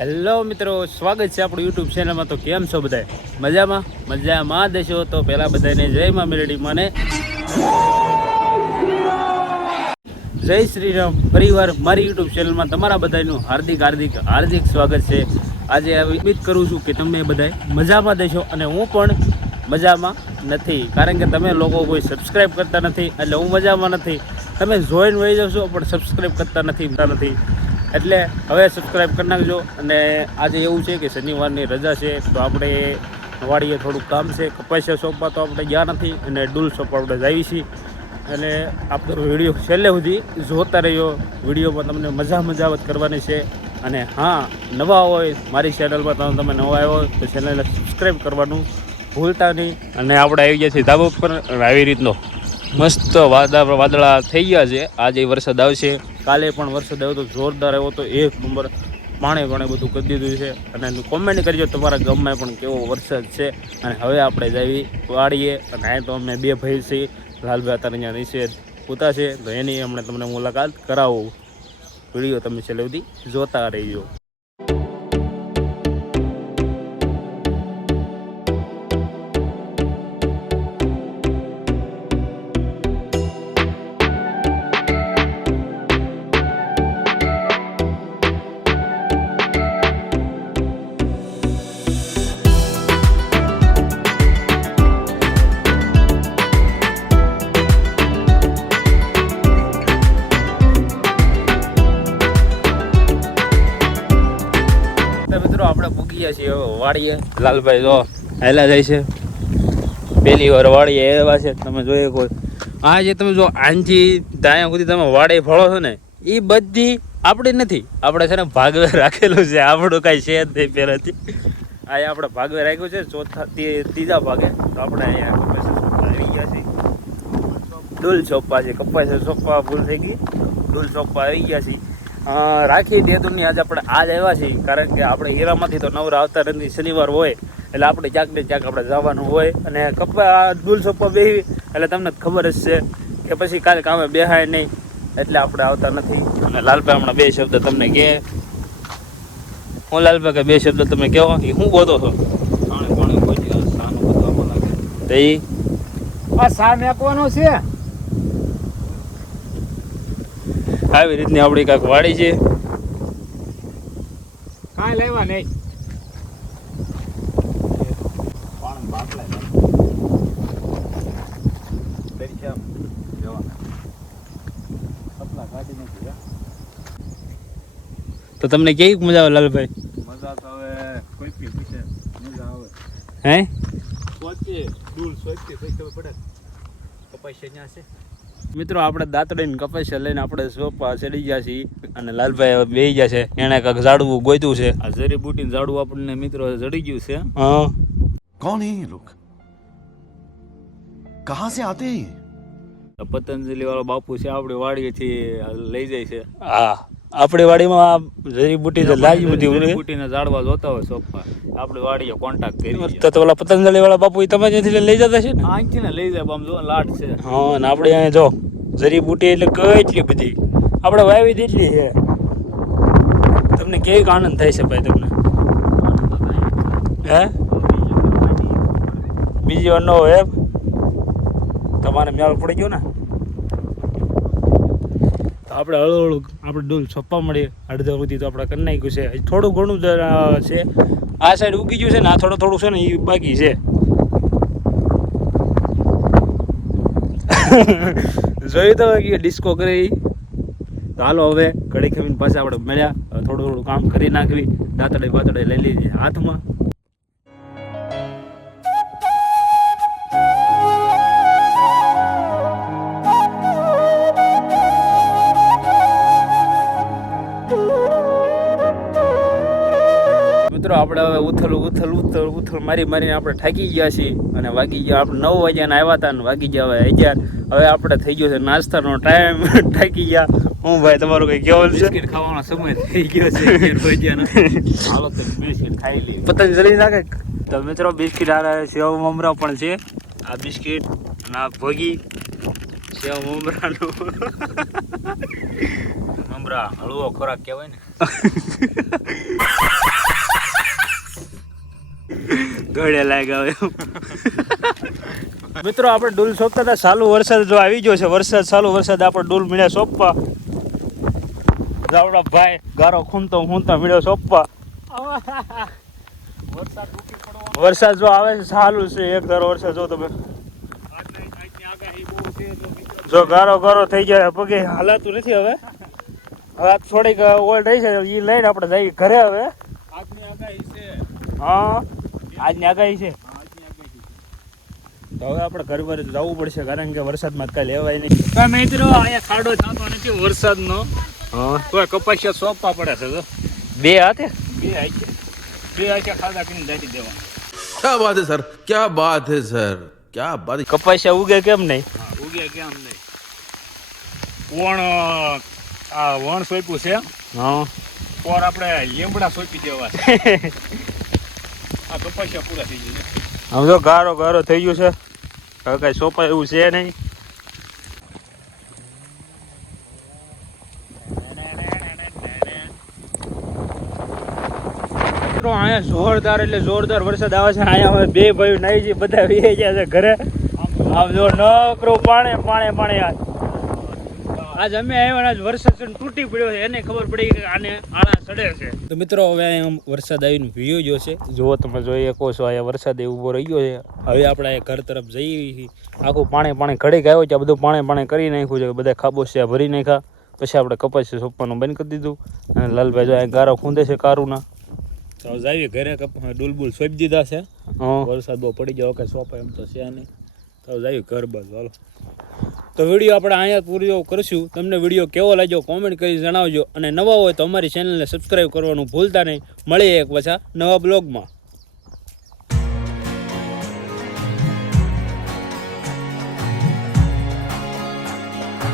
Hello મિત્રો, સ્વાગત છે આપણું યુટ્યુબ ચેનલમાં તો કેમ છો બધા મજામાં? મજામાં દેશો તો પહેલાં બધાને જય મા મેરડી મને. જય શ્રી રામ. પરિવાર મારી યુટ્યુબ ચેનલમાં તમારા બધાનું હાર્દિક હાર્દિક હાર્દિક સ્વાગત છે. આજે ઉમ્મીદ કરું છું કે તમે બધા મજામાં દેશો અને હું પણ મજામાં નથી. કારણ કે તમે લોકો કોઈ સબસ્ક્રાઈબ કરતા નથી, એટલે હું મજામાં નથી. તમે જોઈન વહી જશો, પણ સબસ્ક્રાઈબ કરતા નથી નથી. એટલે હવે સબસ્ક્રાઈબ કરી નાખજો. અને આજે એવું છે કે શનિવારની રજા છે, તો આપણે વાડીએ થોડુંક કામ છે કપાસિયા શોપમાં તો આપણે ગયા નથી અને ડૂલ શોપ આપણે જઈએ છીએ. એટલે આપણો વીડિયો છેલ્લે સુધી જોતા રહ્યો વિડીયોમાં તમને મજા મજાવત કરવાની છે. અને હા, નવા હોય મારી ચેનલમાં તમે તમે નવા આવ્યો તો ચેનલને સબસ્ક્રાઈબ કરવાનું ભૂલતા નહીં. અને આપણે આવી ગયા છીએ ધાબા અને આવી રીતનો મસ્ત વાદળા વાદળા થઈ ગયા છે. આજે વરસાદ આવશે. કાલે પણ વરસાદ આવ્યો તો જોરદાર આવ્યો તો એક નંબર પાણે પાણી બધું કરી દીધું છે. અને કોમેન્ટ કરજો તમારા ગામમાં પણ કેવો વરસાદ છે. અને હવે આપણે જઈએ વાડીએ. અને આ તો અમે બે ભાઈ છીએ. લાલભાઈ અત્યારે અહીંયા નીચે પૂતા છે. તો એની હમણાં તમને મુલાકાત કરાવું. વીડિયો તમે છેલ્લે સુધી જોતા રહીજો. આપણે છીએ વાળીએ લાલભાઈ જો હેલા જાય છે. પહેલી વાર વાડીએ એવા છે, તમે જોઈએ કોઈ. આ જે તમે જો આંજી ત્યાં સુધી તમે વાડે ફળો છો ને, એ બધી આપણી નથી. આપણે છે ને ભાગવે રાખેલું છે, આપણું કાંઈ છે જ નહીં પહેલાંથી. આ આપણે ભાગવે રાખ્યું છે, ચોથા ત્રીજા ભાગે. તો આપણે અહીંયા આવી ગયા છીએ. ડુલ ચોપ્પા છે, કપાસ ચોપ્પા ભૂલ થઈ ગઈ. ડુલ ચોપ્પા આવી ગયા છીએ. રાખી દેદુની આજે આપણે આજ આવ્યા છીએ. કારણ કે આપણે હીરામાંથી તો નવરા આવતા નથી. શનિવાર હોય એટલે આપણે ક્યાંક ને ક્યાંક આપણે જવાનું હોય. અને કપા ડુલ ચોપ્પા બેહી એટલે તમને ખબર જ છે કે પછી કાલે કામે બેહાય નહીં એટલે આપણે આવતા નથી. અને લાલભાઈ હમણાં બે શબ્દ તમને કહે. હું લાલભાઈ કે બે શબ્દ તમે કહો. એ હું બોતો છો? પાણી પાણી કોઈ દિવસ સાનું બધું આમાં લાગે. તો એ આ સા મેકવાનો છે? આવી રીતની આપણી કાંઈક વાડી છે. કાંઈ લેવા નહીં. પાણી બાટલા દરિયા જવાના સપના કાઢી નથી તો તમને કેવી મજા આવે લાલભાઈ? મજા તો હવે કોઈ પી છે. મજા આવે. હે? સોચે ડૂલ સોચે કઈ ખબર પડે. કપાઈ છે છે. મિત્રો આપણે દાંતડીને કપાસિયા લઈને આપણે સોફા ચડી ગયા છીએ અને લાલભાઈ બે ગયા છે. એને કાંક ઝાડવું ગોયતું છે. આ જરી બુટીને ઝાડવું આપણને મિત્રો જડી ગયું છે. હા. કોણ હે લોક? કહા સે આતે પતંજલિ વાળો બાપુ છે આપણે વાડીએથી લઈ જાય છે. હા. આપણી વાડીમાં આ જડીબુટી તો લાગી બધી. બુટીના ઝાડવા જોતા હોય સોફા આપણી વાડીએ કોન્ટેક્ટ કરી તો તો ઓલા પતંજલિ વાળા બાપુ તમે ત્યાંથી લઈ જતા છે ને? અહીંથી ને લઈ જાય આમ જો લાટ છે. હા ને આપણે અહીંયા જો જડીબુટી એટલે કેટલી બધી. આપણે વાવી દીધી છે. તમને કેવી આનંદ થાય છે ભાઈ તમને? હે? બીજી વાર ન હોય એમ? તમારે મેળ પડી ગયો ને? તો આપણે હળવું હળવું આપણે ડૂલ છપ્પા મળીએ. અડધા સુધી તો આપણે કરી નાખ્યું છે. થોડું ઘણું છે. આ સાઈડ ઉગી ગયું છે ને, આ થોડું થોડું છે ને એ બાકી છે. જોયું તો કે ડિસ્કો કરી. તો હાલો હવે ઘડી ખમીને પાછા આપણે મળ્યા. થોડું થોડું કામ કરી નાખવી. દાંતડે બાતડે લઈ લીધી હાથમાં. મિત્રો આપણે હવે ઉથલ ઉથલ ઉથલ ઉથલ મારી મારીને આપણે થાકી ગયા છીએ અને વાગી ગયા આપણે નવ વાગ્યાના આવ્યા હતા ને વાગી ગયા હવે અગિયાર હવે આપણે થઈ ગયો છે નાસ્તાનો ટાઈમ થાકી ગયા. હું ભાઈ તમારું કઈ કેવું છે? બિસ્કિટ ખાવાનો સમય થઈ ગયો છે વાગ્યાનો. હાલો તો બિસ્કિટ ખાઈ લઈએ. પતંજલિ નાખે? તો મિત્રો બિસ્કિટ આ સેવ મમરા પણ છે. આ બિસ્કિટ અને આ ભોગી સેવ મમરાનો. મમરા હળવો ખોરાક કહેવાય ને. ગળે લાગ્યા મિત્રો આપણે ડૂલ સોંપતા હતા. ચાલુ વરસાદ જો આવી ગયો છે વરસાદ ચાલુ વરસાદ આપણે ડૂલ મળ્યા સોંપવા. જાવડા ભાઈ ગારો ખૂંતો ખૂનતો મળ્યો સોંપવા. વરસાદ વરસાદ જો આવે છે ચાલુ છે એક ધારો વરસાદ જો તમે. જો ગારો ગારો થઈ જાય પગે હાલાતું નથી હવે. હવે આ થોડીક ઓલ રહી છે એ લઈને આપણે જઈએ ઘરે હવે. આજની આગાહી છે. હા. આજની આગાહી છે. તો હવે આપણે ઘર પર જવું પડશે કારણ કે વરસાદમાં કાંઈ લેવાય નહીં. કાંઈ મિત્રો અહીંયા ખાડો થતો નથી વરસાદનો. તો કપાસિયા સોંપવા પડે છે તો. બે હાથે? બે હાથે. બે હાથે ખાડા કરીને દાટી દેવા. ક્યાં વાત છે સર? ક્યાં વાત છે સર? ક્યાં વાત કપાસિયા ઉગે કેમ નહીં? ઉગે કેમ નહીં? વણ આ વણ સોંપ્યું છે. હા. પર આપણે લીમડા સોંપી દેવા છે. આમ જો ગારો ગારો થઈ ગયો છે. હવે કઈ સોપાય એવું છે નહીં. મિત્રો જોરદાર એટલે જોરદાર વરસાદ આવે છે અહીંયા અમે બે ભાઈ નાઈ બધા વી ગયા છે ઘરે. આમ જો નકરું પાણે પાણે પાણે આજ આજ અમે આવ્યા આજ વરસાદ છે તૂટી પડ્યો છે એને ખબર પડી કે આને આળા ચડે છે. તો મિત્રો હવે અહીંયા વરસાદ આવીને વ્યૂ જો છે. જુઓ તમે જોઈ શકો છો અહીંયા વરસાદ ઊભો રહી ગયો છે. હવે આપણે આ ઘર તરફ જઈએ છીએ આખું પાણી પાણી ઘડી ગયો છે આ બધું પાણી પાણી કરી નાખ્યું છે. બધા ખાબોશિયા ભરી નાખ્યા. પછી આપણે કપાસ સોંપવાનું બંધ કરી દીધું. અને લાલભાઈ જો અહીંયા ગારો ખૂંદે છે કારુના. તો જાવી ઘરે ડુલબુલ સોંપી દીધા છે. હા. વરસાદ બહુ પડી ગયો કે સોંપાય એમ તો છે નહીં. તો જાવી ઘર બસ હાલો. તો વીડિયો આપણે અહીંયા પૂરો કરશું. તમને વીડિયો કેવો લાગ્યો કોમેન્ટ કરી જણાવજો. અને નવા હોય તો અમારી ચેનલને સબસ્ક્રાઈબ કરવાનું ભૂલતા નહીં. મળીએ એક પાછા નવા બ્લોગમાં